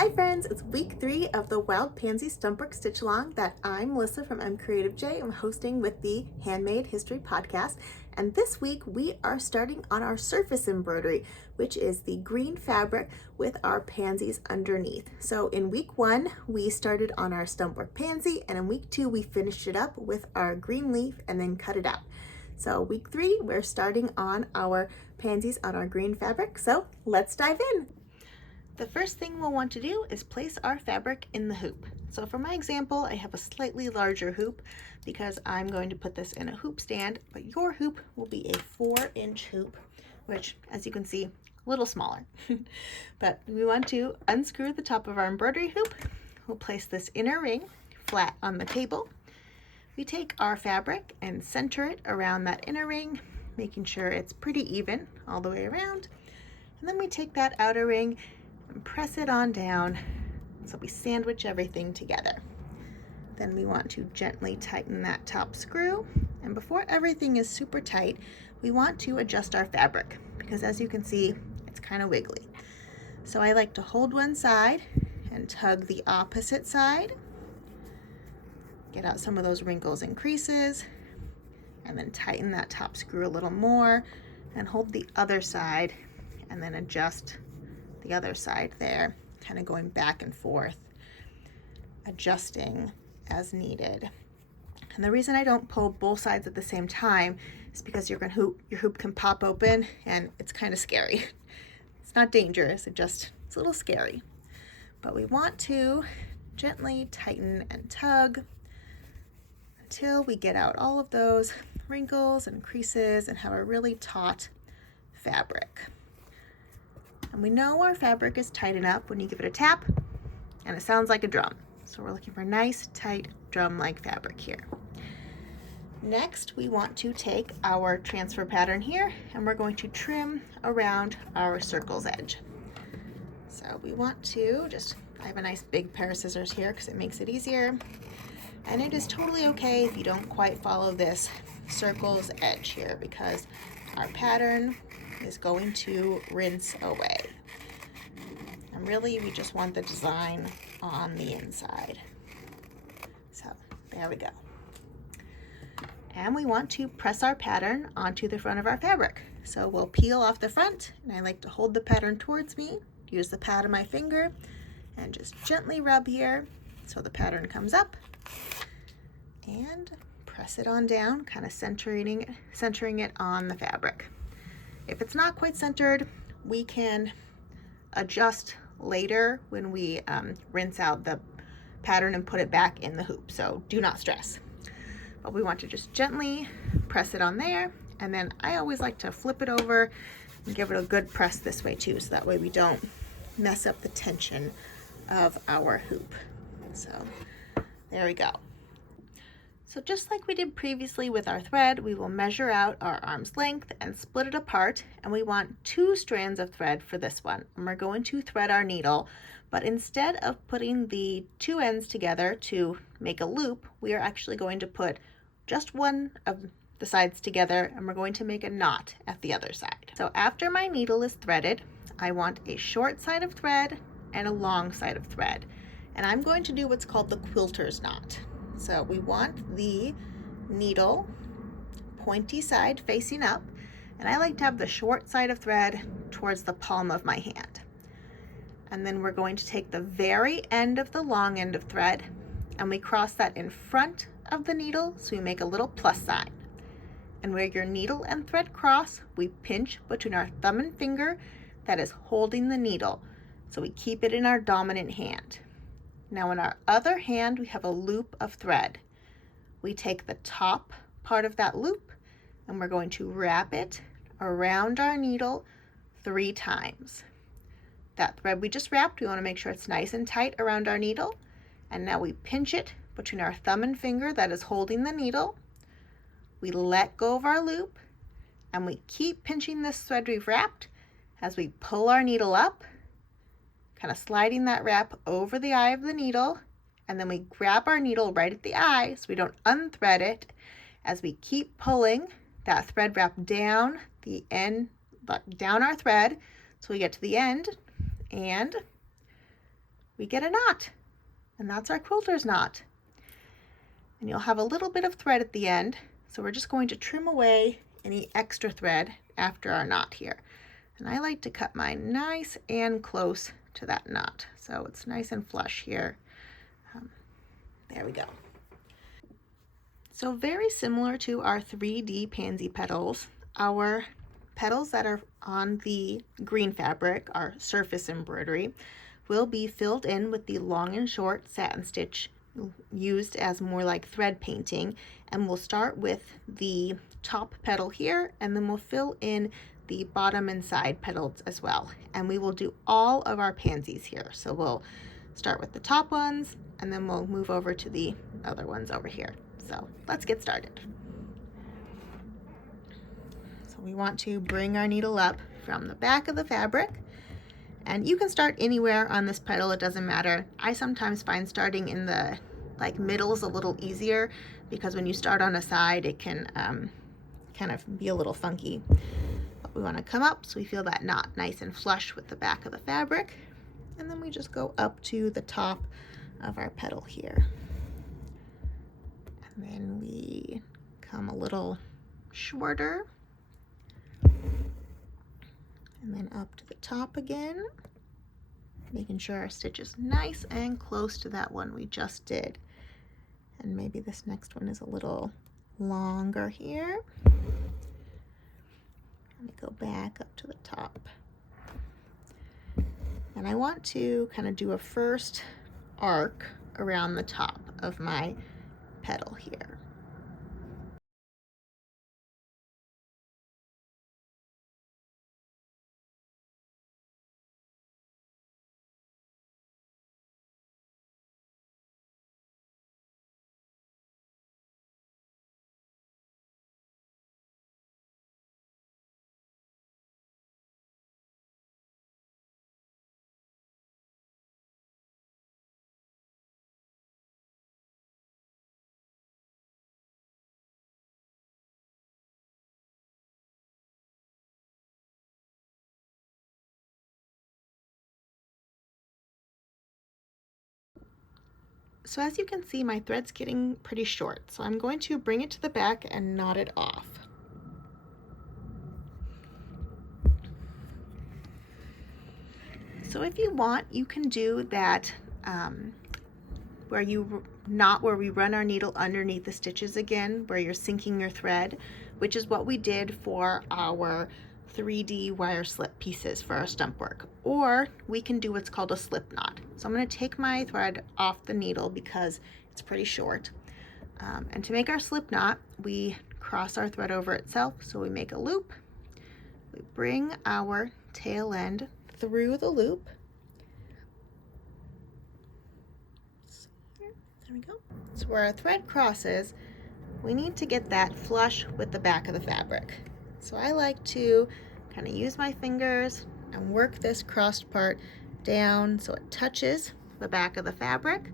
Hi friends, it's week 3 of the Wild Pansy Stumpwork Stitch Along that I'm Melissa from MCreativeJ. I'm hosting with the Handmade History Podcast. And this week we are starting on our surface embroidery, which is the green fabric with our pansies underneath. So in week 1, we started on our Stumpwork pansy, and in week 2, we finished it up with our green leaf and then cut it out. So week 3, we're starting on our pansies on our green fabric. So let's dive in. The first thing we'll want to do is place our fabric in the hoop. So for my example, I have a slightly larger hoop because I'm going to put this in a hoop stand, but your hoop will be a 4-inch hoop, which, as you can see, a little smaller. But we want to unscrew the top of our embroidery hoop. We'll place this inner ring flat on the table. We take our fabric and center it around that inner ring, making sure it's pretty even all the way around. And then we take that outer ring and press it on down so we sandwich everything together. Then we want to gently tighten that top screw, and before everything is super tight, we want to adjust our fabric because, as you can see, it's kind of wiggly. So I like to hold one side and tug the opposite side, get out some of those wrinkles and creases, and then tighten that top screw a little more and hold the other side and then adjust the other side there, kind of going back and forth, adjusting as needed. And the reason I don't pull both sides at the same time is because your hoop can pop open and it's kind of scary. It's not dangerous, it's a little scary. But we want to gently tighten and tug until we get out all of those wrinkles and creases and have a really taut fabric. And we know our fabric is tight enough when you give it a tap and it sounds like a drum. So we're looking for nice, tight, drum-like fabric here. Next, we want to take our transfer pattern here and we're going to trim around our circle's edge. So we want to I have a nice big pair of scissors here because it makes it easier. And it is totally okay if you don't quite follow this circle's edge here because our pattern is going to rinse away. And really, we just want the design on the inside. So there we go. And we want to press our pattern onto the front of our fabric. So we'll peel off the front, and I like to hold the pattern towards me, use the pad of my finger, and just gently rub here so the pattern comes up, and press it on down, kind of centering it on the fabric. If it's not quite centered, we can adjust later when we rinse out the pattern and put it back in the hoop, so do not stress. But we want to just gently press it on there, and then I always like to flip it over and give it a good press this way too, so that way we don't mess up the tension of our hoop. So there we go. So just like we did previously with our thread, we will measure out our arm's length and split it apart, and we want 2 strands of thread for this one. And we're going to thread our needle, but instead of putting the 2 ends together to make a loop, we are actually going to put just one of the sides together, and we're going to make a knot at the other side. So after my needle is threaded, I want a short side of thread and a long side of thread. And I'm going to do what's called the quilter's knot. So we want the needle pointy side facing up, and I like to have the short side of thread towards the palm of my hand. And then we're going to take the very end of the long end of thread and we cross that in front of the needle, so we make a little plus sign. And where your needle and thread cross, we pinch between our thumb and finger that is holding the needle, so we keep it in our dominant hand. Now in our other hand, we have a loop of thread. We take the top part of that loop and we're going to wrap it around our needle 3 times. That thread we just wrapped, we want to make sure it's nice and tight around our needle. And now we pinch it between our thumb and finger that is holding the needle. We let go of our loop and we keep pinching this thread we've wrapped as we pull our needle up, kind of sliding that wrap over the eye of the needle, and then we grab our needle right at the eye so we don't unthread it as we keep pulling that thread wrap down the end, down our thread so we get to the end, and we get a knot, and that's our quilter's knot. And you'll have a little bit of thread at the end, so we're just going to trim away any extra thread after our knot here. And I like to cut mine nice and close to that knot, so it's nice and flush here. There we go. So very similar to our 3D pansy petals, our petals that are on the green fabric, our surface embroidery, will be filled in with the long and short satin stitch used as more like thread painting, and we'll start with the top petal here, and then we'll fill in the bottom and side petals as well. And we will do all of our pansies here. So we'll start with the top ones, and then we'll move over to the other ones over here. So let's get started. So we want to bring our needle up from the back of the fabric, and you can start anywhere on this petal, it doesn't matter. I sometimes find starting in the middle is a little easier, because when you start on a side it can kind of be a little funky. But we want to come up so we feel that knot nice and flush with the back of the fabric, and then we just go up to the top of our petal here. And then we come a little shorter, and then up to the top again, making sure our stitch is nice and close to that one we just did. And maybe this next one is a little longer here. Let me go back up to the top. And I want to kind of do a first arc around the top of my petal here. So as you can see, my thread's getting pretty short, so I'm going to bring it to the back and knot it off. So if you want, you can do that where you knot where we run our needle underneath the stitches again, where you're sinking your thread, which is what we did for our 3D wire slip pieces for our stump work. Or we can do what's called a slip knot. So I'm going to take my thread off the needle because it's pretty short. And to make our slip knot, we cross our thread over itself. So we make a loop, we bring our tail end through the loop. There we go. So where our thread crosses, we need to get that flush with the back of the fabric. So I like to kind of use my fingers and work this crossed part down so it touches the back of the fabric.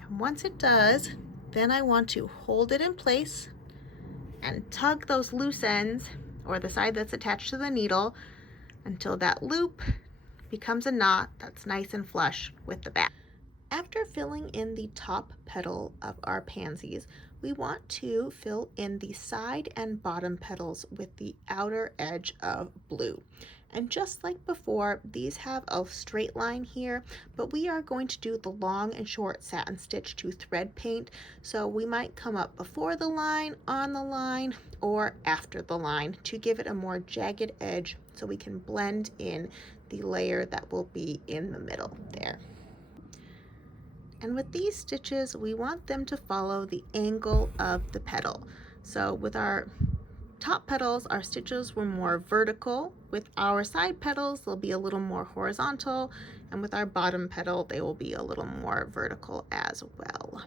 And once it does, then I want to hold it in place and tug those loose ends, or the side that's attached to the needle, until that loop becomes a knot that's nice and flush with the back. After filling in the top petal of our pansies, we want to fill in the side and bottom petals with the outer edge of blue. And just like before, these have a straight line here, but we are going to do the long and short satin stitch to thread paint. So we might come up before the line, on the line, or after the line to give it a more jagged edge so we can blend in the layer that will be in the middle there. And with these stitches, we want them to follow the angle of the petal. So with our top petals, our stitches were more vertical. With our side petals, they'll be a little more horizontal. And with our bottom petal, they will be a little more vertical as well.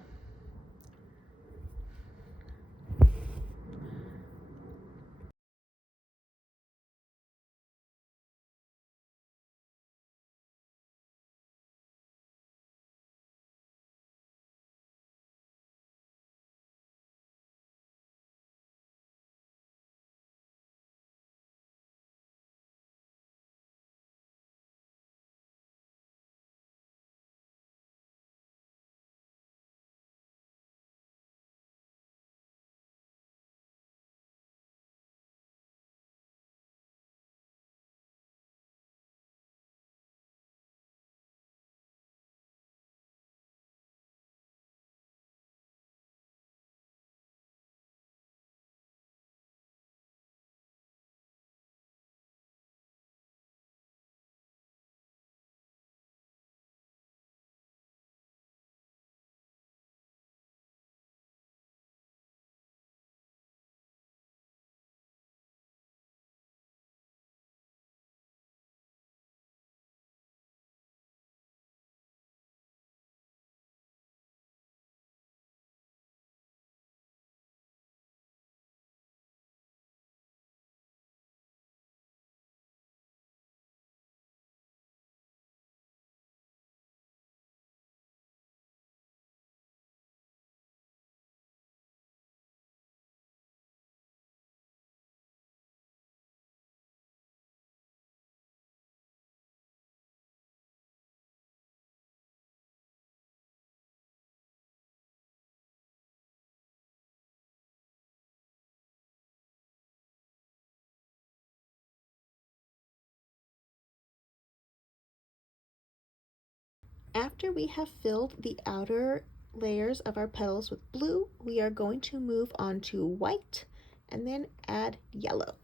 After we have filled the outer layers of our petals with blue, we are going to move on to white and then add yellow.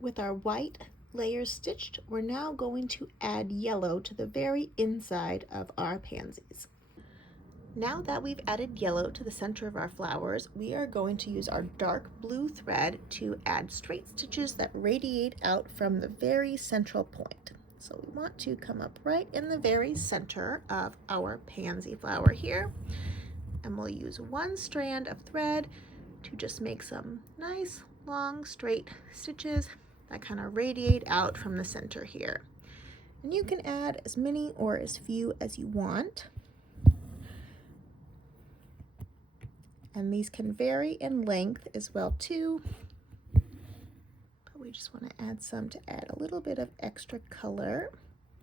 With our white layers stitched, we're now going to add yellow to the very inside of our pansies. Now that we've added yellow to the center of our flowers, we are going to use our dark blue thread to add straight stitches that radiate out from the very central point. So we want to come up right in the very center of our pansy flower here, and we'll use one strand of thread to just make some nice long straight stitches that kind of radiate out from the center here. And you can add as many or as few as you want. And these can vary in length as well too, but we just want to add some to add a little bit of extra color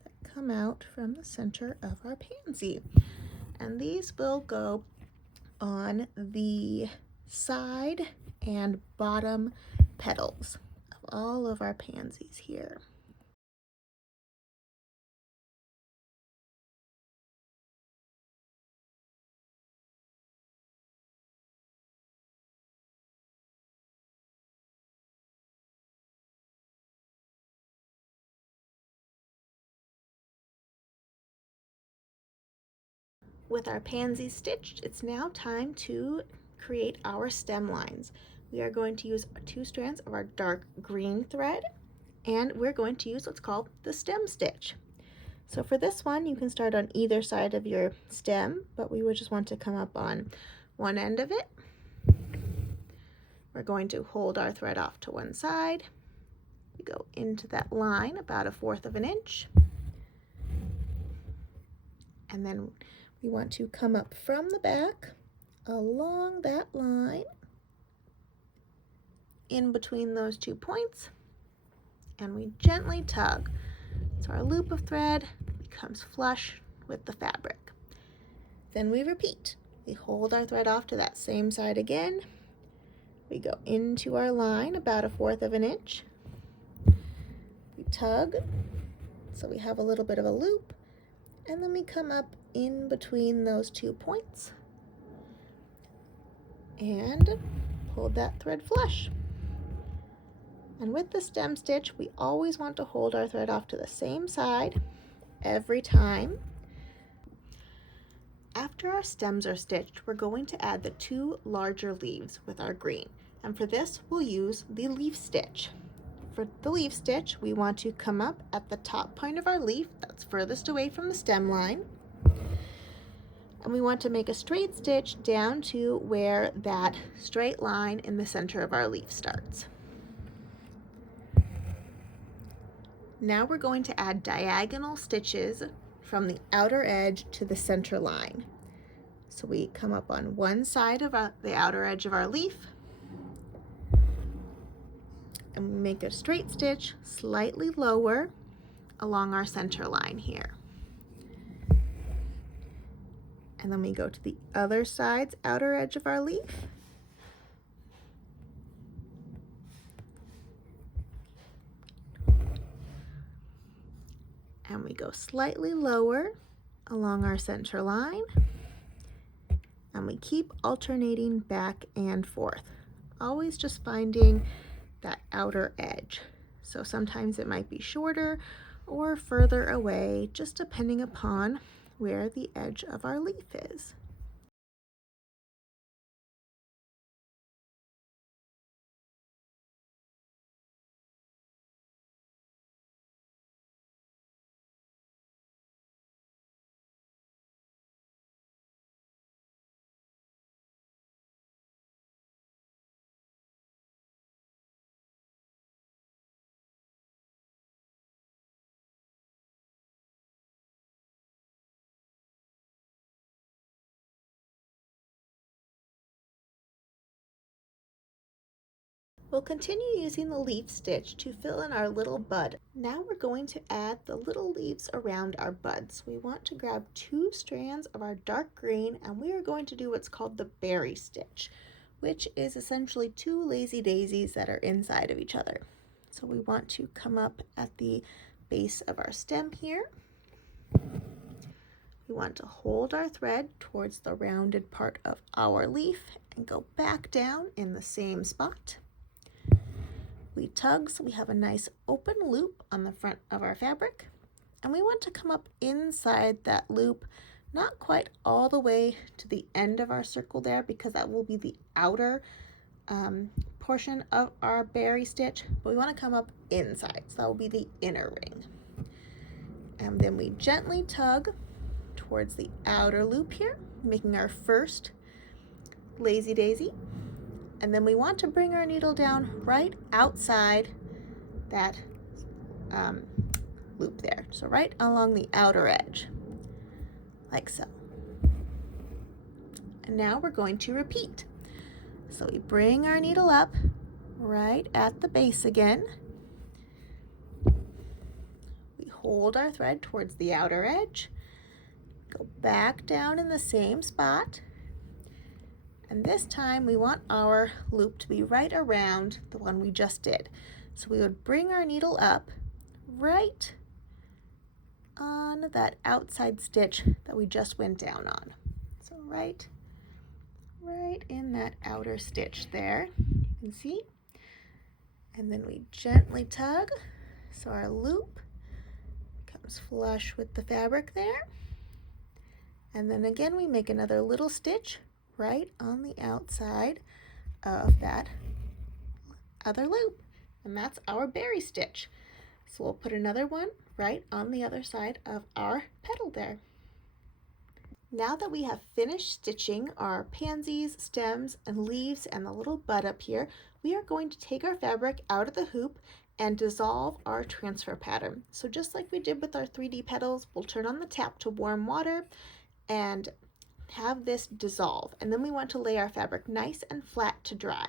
that come out from the center of our pansy. And these will go on the side and bottom petals of all of our pansies here. With our pansies stitched, it's now time to create our stem lines. We are going to use 2 strands of our dark green thread, and we're going to use what's called the stem stitch. So for this one, you can start on either side of your stem, but we would just want to come up on one end of it. We're going to hold our thread off to one side. We go into that line about 1/4 of an inch, and then we want to come up from the back along that line in between those 2 points, and we gently tug so our loop of thread becomes flush with the fabric. Then we repeat. We hold our thread off to that same side again. We go into our line about 1/4 of an inch. We tug so we have a little bit of a loop, and then we come up in between those 2 points and hold that thread flush. And with the stem stitch, we always want to hold our thread off to the same side every time. After our stems are stitched, we're going to add the 2 larger leaves with our green. And for this, we'll use the leaf stitch. For the leaf stitch, we want to come up at the top point of our leaf that's furthest away from the stem line. And we want to make a straight stitch down to where that straight line in the center of our leaf starts. Now we're going to add diagonal stitches from the outer edge to the center line. So we come up on one side of the outer edge of our leaf, and we make a straight stitch slightly lower along our center line here. And then we go to the other side's outer edge of our leaf. And we go slightly lower along our center line. And we keep alternating back and forth, always just finding that outer edge. So sometimes it might be shorter or further away, just depending upon where the edge of our leaf is. We'll continue using the leaf stitch to fill in our little bud. Now we're going to add the little leaves around our buds. We want to grab 2 strands of our dark green, and we are going to do what's called the berry stitch, which is essentially 2 lazy daisies that are inside of each other. So we want to come up at the base of our stem here. we want to hold our thread towards the rounded part of our leaf and go back down in the same spot. We tug so we have a nice open loop on the front of our fabric, and we want to come up inside that loop, not quite all the way to the end of our circle there, because that will be the outer portion of our berry stitch, but we want to come up inside, so that will be the inner ring. And then we gently tug towards the outer loop here, making our first lazy daisy. And then we want to bring our needle down right outside that loop there, so right along the outer edge, like so. And now we're going to repeat. So we bring our needle up right at the base again. We hold our thread towards the outer edge, go back down in the same spot, and this time we want our loop to be right around the one we just did. So we would bring our needle up right on that outside stitch that we just went down on. So right in that outer stitch there, you can see. And then we gently tug so our loop comes flush with the fabric there. And then again we make another little stitch right on the outside of that other loop, and that's our berry stitch. So we'll put another one right on the other side of our petal there. Now that we have finished stitching our pansies, stems, and leaves and the little bud up here, we are going to take our fabric out of the hoop and dissolve our transfer pattern. So just like we did with our 3D petals, we'll turn on the tap to warm water and have this dissolve, and then we want to lay our fabric nice and flat to dry.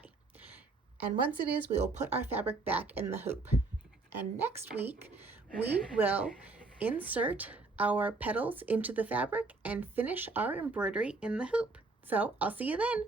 And once it is, we will put our fabric back in the hoop. And next week we will insert our petals into the fabric and finish our embroidery in the hoop. So I'll see you then.